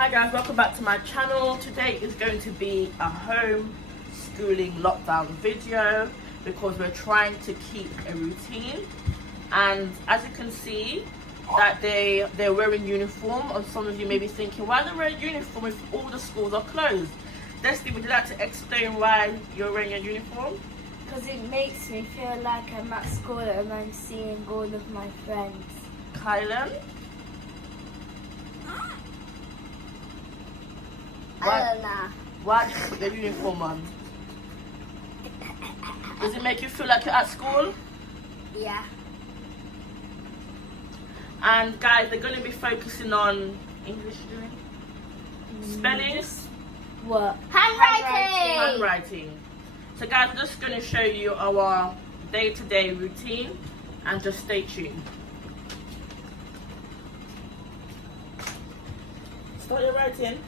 Hi guys, welcome back to my channel. Today is going to be a home schooling lockdown video because we're trying to keep a routine, and as you can see that they're wearing uniform, and some of you may be thinking, why are they wearing uniform if all the schools are closed? Destiny, would you like to explain why you're wearing your uniform? Because it makes me feel like I'm at school and I'm seeing all of my friends. Kylan? I don't know. Why do you put the uniform on? Does it make you feel like you're at school? Yeah. And guys, they're going to be focusing on English doing? Spelling? What? Handwriting! Handwriting. So guys, I'm just going to show you our day-to-day routine and just stay tuned. Start your writing.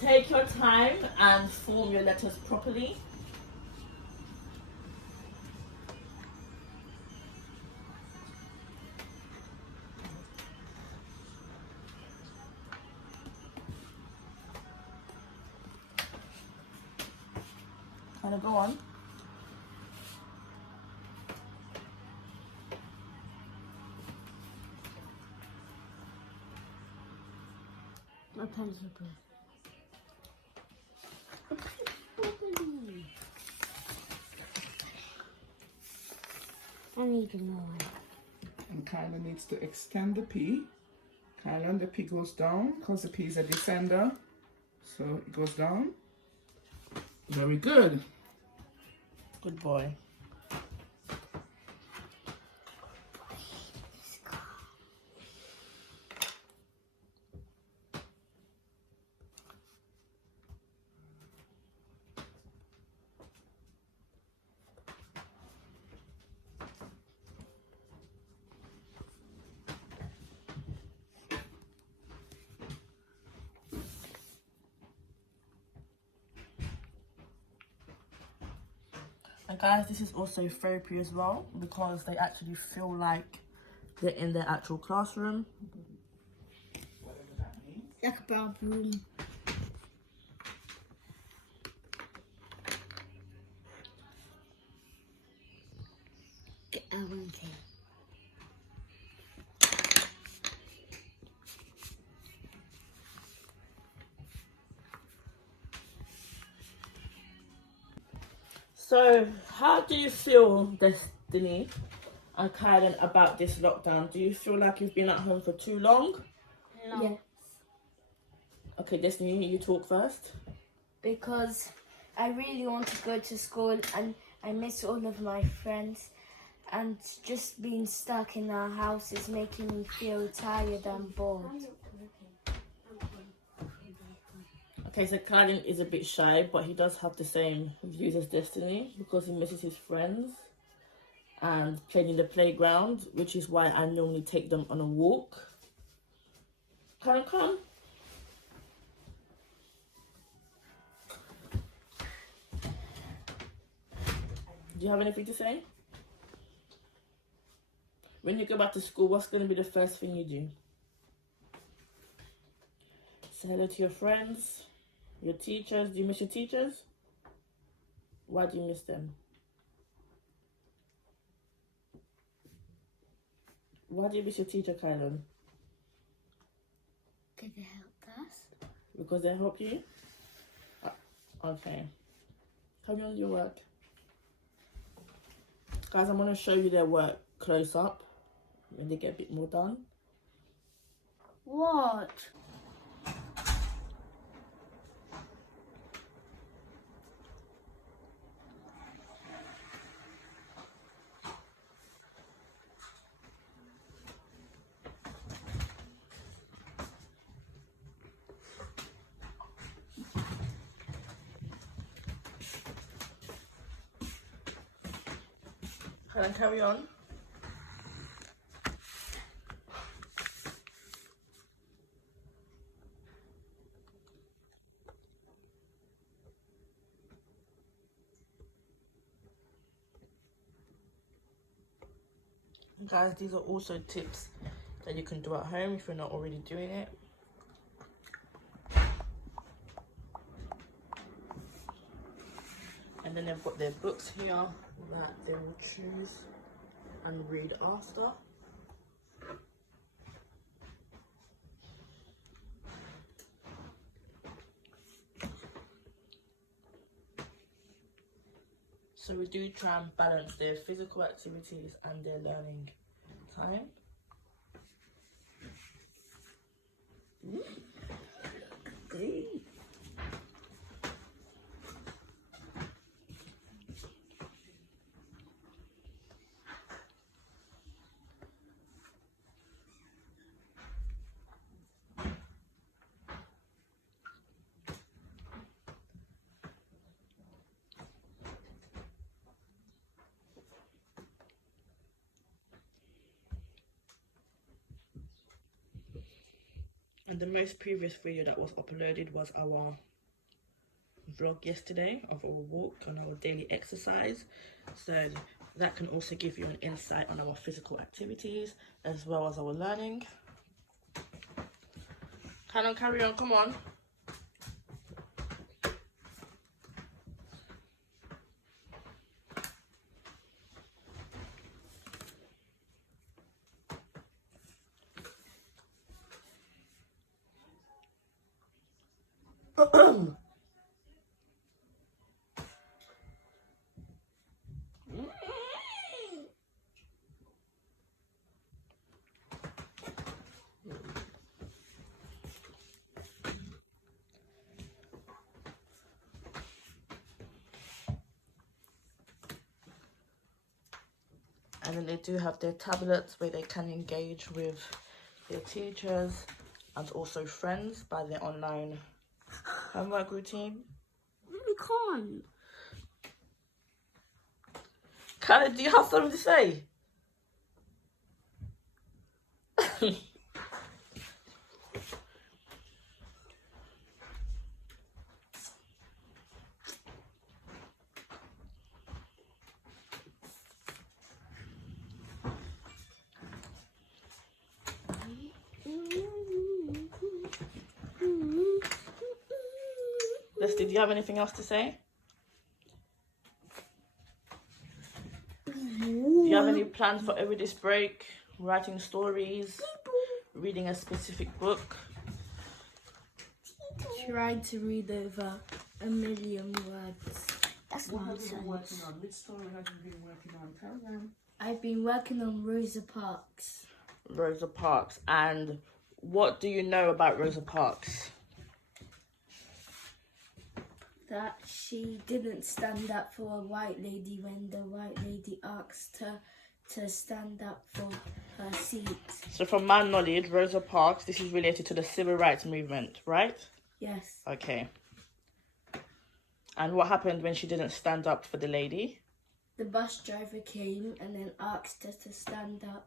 Take your time and form your letters properly. Kind of go on. My pen's open. I need more. And Kyla needs to extend the P. Kyla, the P goes down because the P is a descender. So it goes down. Very good. Good boy. And guys, this is also therapy as well because they actually feel like they're in their actual classroom. Whatever that means. Like a brown room. Get that one thing. So, how do you feel, Destiny and Kylan, about this lockdown? Do you feel like you've been at home for too long? No. Yes. Okay, Destiny, you talk first. Because I really want to go to school and I miss all of my friends, and just being stuck in our house is making me feel tired and bored. Okay, so Kylan is a bit shy, but he does have the same views as Destiny because he misses his friends and playing in the playground, which is why I normally take them on a walk. Kylan, come. Do you have anything to say? When you go back to school, what's going to be the first thing you do? Say hello to your friends, your teachers. Do you miss your teachers? Why do you miss them? Why do you miss your teacher, Kylan? Because they helped us. Because they help you? Okay. Carry on your work. Guys, I'm going to show you their work close up when they get a bit more done. What? Can I carry on? Guys, these are also tips that you can do at home if you're not already doing it. And then they've got their books here that they will choose and read after. So we do try and balance their physical activities and their learning time. And the most previous video that was uploaded was our vlog yesterday of our walk and our daily exercise. So that can also give you an insight on our physical activities as well as our learning. Carry on, come on. And then they do have their tablets where they can engage with their teachers and also friends by their online homework routine. We can't. Khaled, do you have something to say? Leslie, do you have anything else to say? Do you have any plans for over this break? Writing stories? Reading a specific book? Tried to read over 1,000,000 words. That's What have nonsense. you been working on? Which story have you been working on? Carry on. I've been working on Rosa Parks. Rosa Parks. And what do you know about Rosa Parks? That she didn't stand up for a white lady when the white lady asked her to stand up for her seat. So from my knowledge, Rosa Parks, this is related to the civil rights movement, right? Yes. Okay. And what happened when she didn't stand up for the lady? The bus driver came and then asked her to stand up.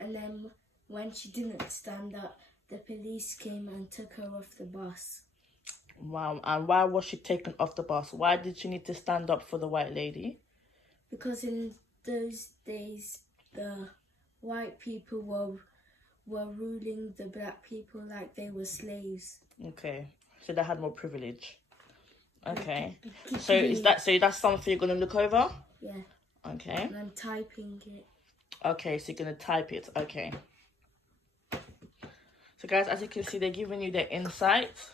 And then when she didn't stand up, the police came and took her off the bus. Wow. And why was she taken off the bus? Why did she need to stand up for the white lady? Because in those days, the white people were ruling the black people like they were slaves. Okay. So they had more privilege. Okay. So that's something you're gonna look over? Yeah. Okay. And I'm typing it. Okay, so you're gonna type it. Okay. So guys, as you can see, they're giving you their insights.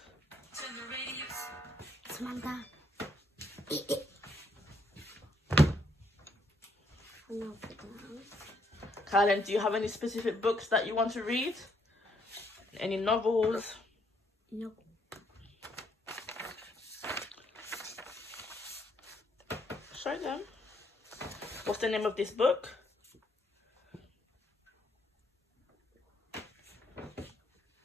Samantha. Kylan, do you have any specific books that you want to read? Any novels? No. Show them. What's the name of this book?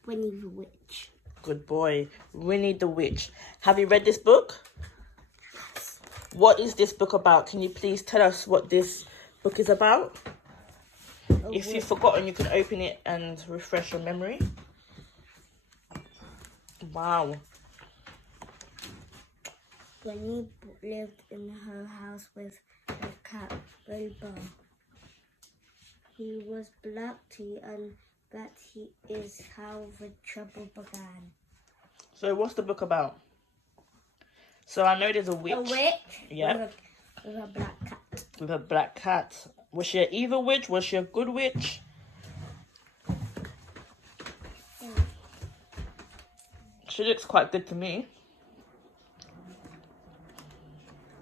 Winnie the Witch. Good boy. Winnie the Witch. Have you read this book? What is this book about? Can you please tell us what this book is about? If you've forgotten, you can open it and refresh your memory. Wow. Winnie lived in her house with a cat, Wilbur. he was black tea, and that he is how the trouble began. So what's the book about? So I know there's a witch. A witch. Yeah. With a black cat. With a black cat. Was she an evil witch? Was she a good witch? She looks quite good to me.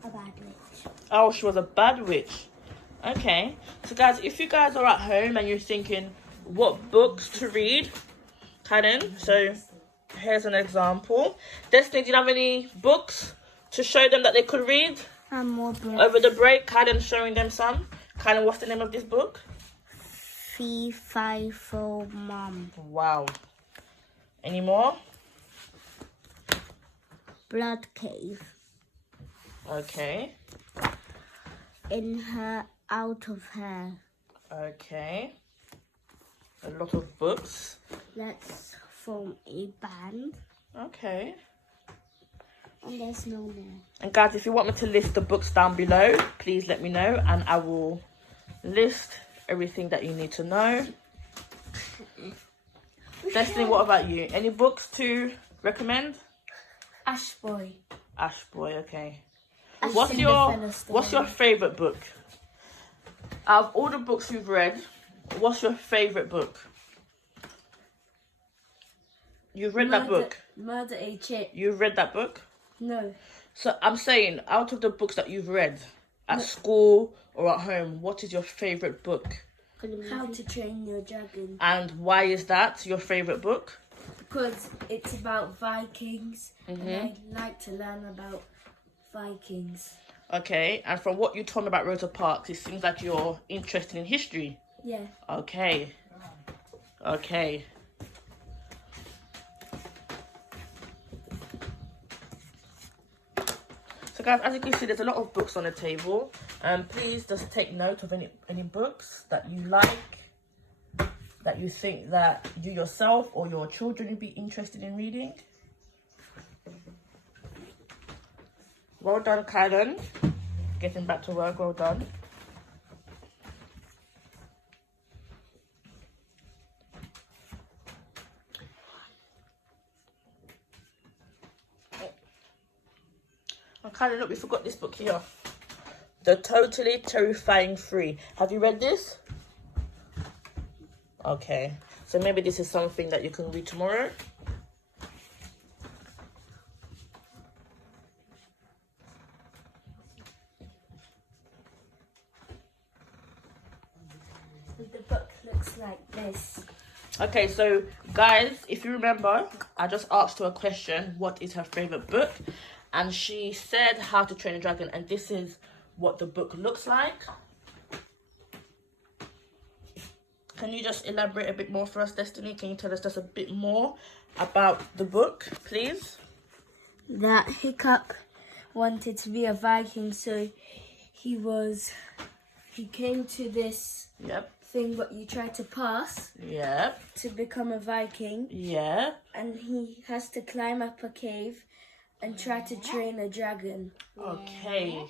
A bad witch. Oh, she was a bad witch. Okay. So guys, if you guys are at home and you're thinking what books to read, Karen, so here's an example. Destiny, do you have any books to show them that they could read? And more books. Over the break, Kaden's showing them some. Kaden, what's the name of this book? Fee, Fi, Fo, Mum. Wow. Any more? Blood Cave. Okay. In Her, Out of Her. Okay. A lot of books. Let's form a band. Okay. And there's no more. And guys, if you want me to list the books down below, please let me know and I will list everything that you need to know. Destiny, what about you? Any books to recommend? Ash Boy. Ash Boy, okay. Ash What's your favourite book? Out of all the books you've read, what's your favourite book? You've read that book? Murder A Chick. You've read that book? No. So I'm saying, out of the books that you've read at school or at home, what is your favourite book? How to Train Your Dragon. And why is that your favourite book? Because it's about Vikings, and I like to learn about Vikings. Okay, and from what you told me about Rosa Parks, it seems like you're interested in history. Yeah. Okay. Okay. So guys, as you can see, there's a lot of books on the table. Please just take note of any books that you like, that you think that you yourself or your children would be interested in reading. Well done, Kylan. Getting back to work, well done. Oh, Kylan, look, we forgot this book here. The Totally Terrifying 3. Have you read this? Okay. So maybe this is something that you can read tomorrow. The book looks like this. Okay, so guys, if you remember, I just asked her a question, what is her favourite book? And she said How to Train a Dragon, and this is what the book looks like. Can you just elaborate a bit more for us, Destiny? Can you tell us just a bit more about the book, please? That Hiccup wanted to be a Viking, so he came to this thing what you try to pass to become a Viking. And he has to climb up a cave and try to train a dragon. Okay,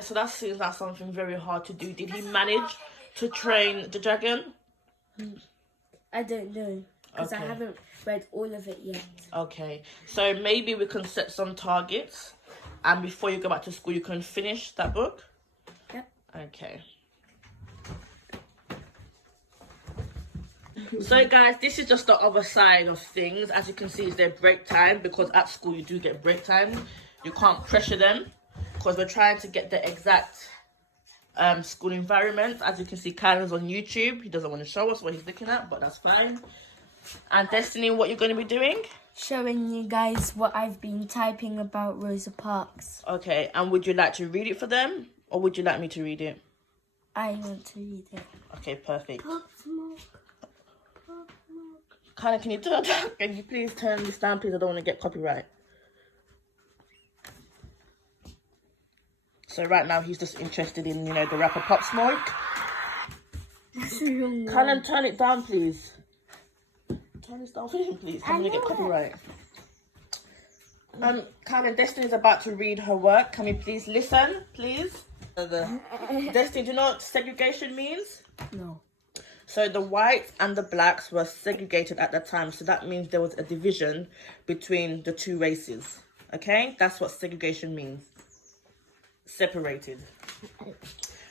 so that seems like something very hard to do. Did he manage to train the dragon? I don't know, because I haven't read all of it yet. Okay, so maybe we can set some targets, and before you go back to school you can finish that book? Yep. Okay. So guys, this is just the other side of things. As you can see, it's their break time, because at school you do get break time. You can't pressure them, because we're trying to get the exact school environment. As you can see, Kylan's on YouTube. He doesn't want to show us what he's looking at, but that's fine. And Destiny, what you're going to be doing? Showing you guys what I've been typing about Rosa Parks. Okay, and would you like to read it for them, or would you like me to read it? I want to read it. Okay, perfect. Pop smoke. Kylan, can you do that? Can you please turn this down, please? I don't want to get copyright. So right now he's just interested in, the rapper Pop Smoke. Kylan, turn it down, please. Turn this down for him, please. I'm going to get copyright. Kylan, Destiny's about to read her work. Can we please listen, please? Destiny, do you know what segregation means? No. So the whites and the blacks were segregated at the time. So that means there was a division between the two races. Okay? That's what segregation means. Separated.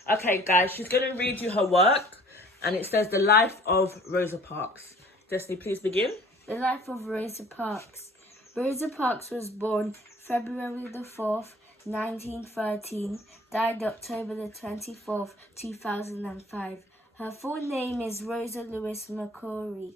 Okay, guys, she's going to read you her work. And it says The Life of Rosa Parks. Destiny, please begin. The life of Rosa Parks. Rosa Parks was born February the 4th, 1913, died October the 24th, 2005. Her full name is Rosa Lewis McCrory.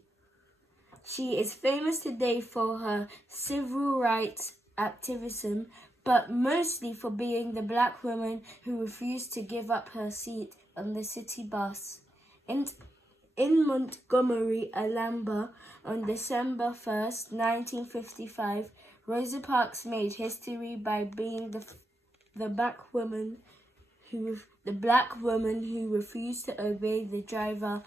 She is famous today for her civil rights activism, but mostly for being the black woman who refused to give up her seat on the city bus. In Montgomery, Alabama, on December 1st, 1955, Rosa Parks made history by being the black woman who refused to obey the driver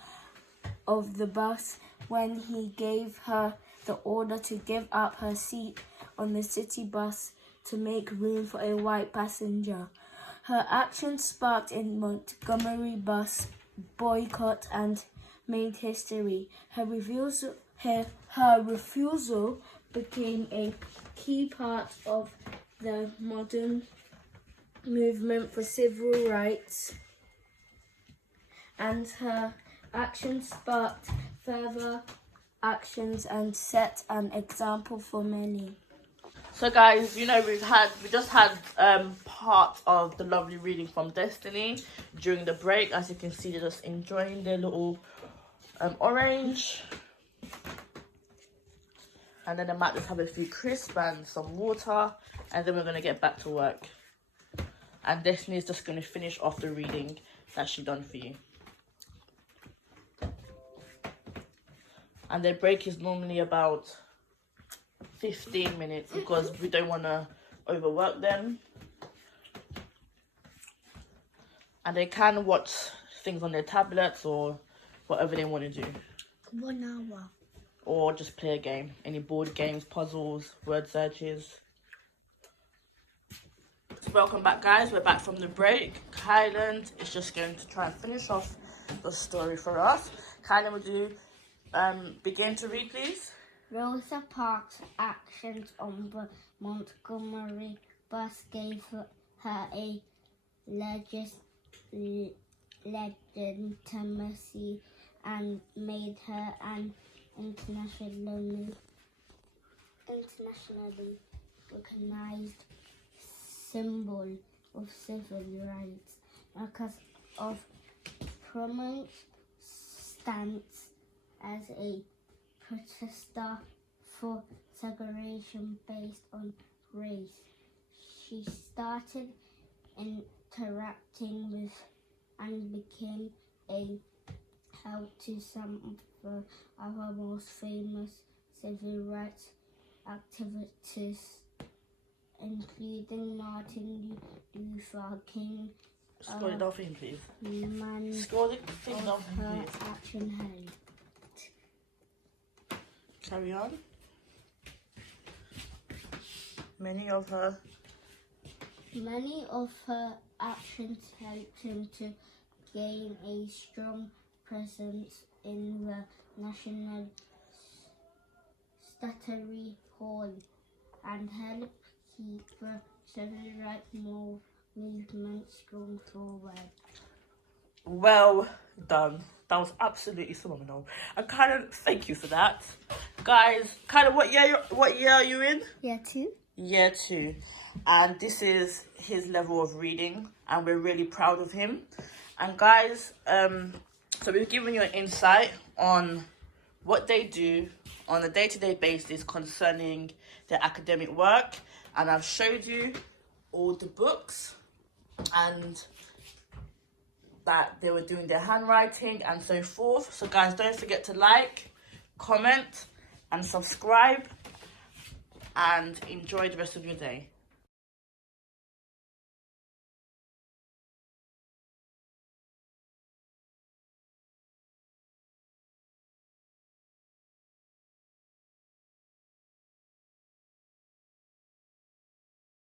of the bus when he gave her the order to give up her seat on the city bus to make room for a white passenger. Her actions sparked a Montgomery bus boycott and made history. Her refusal became a key part of the modern movement for civil rights, and her actions sparked further actions and set an example for many. So guys, you know, we just had part of the lovely reading from Destiny during the break. As you can see, they're just enjoying their little orange, and then I might just have a few crisps and some water, and then we're going to get back to work. And Destiny is just going to finish off the reading that she done for you. And their break is normally about 15 minutes because we don't want to overwork them. And they can watch things on their tablets or whatever they want to do. 1 hour. Or just play a game. Any board games, puzzles, word searches. Welcome back, guys. We're back from the break. Kylan is just going to try and finish off the story for us. Kylan, would you begin to read, please? Rosa Parks' actions on the Montgomery bus gave her a legitimacy and made her an internationally recognized symbol of civil rights because of prominent stance as a protester for segregation based on race. She started interacting with and became a help to some of our most famous civil rights activists, including Martin Luther King. Scroll it off in, please. Many Scroll it thing off in, her please. action helped. Carry on. Many of her actions helped him to gain a strong presence in the National Statuary Hall and helped keep the civil rights movement strong forward. well done. That was absolutely phenomenal. And Kylan, thank you for that. Guys, Kylan, what year are you in? Year 2. Year 2. And this is his level of reading, and we're really proud of him. And guys, so we've given you an insight on what they do on a day-to-day basis concerning their academic work, and I've showed you all the books and that they were doing their handwriting and so forth. So guys, don't forget to like, comment and subscribe, and enjoy the rest of your day.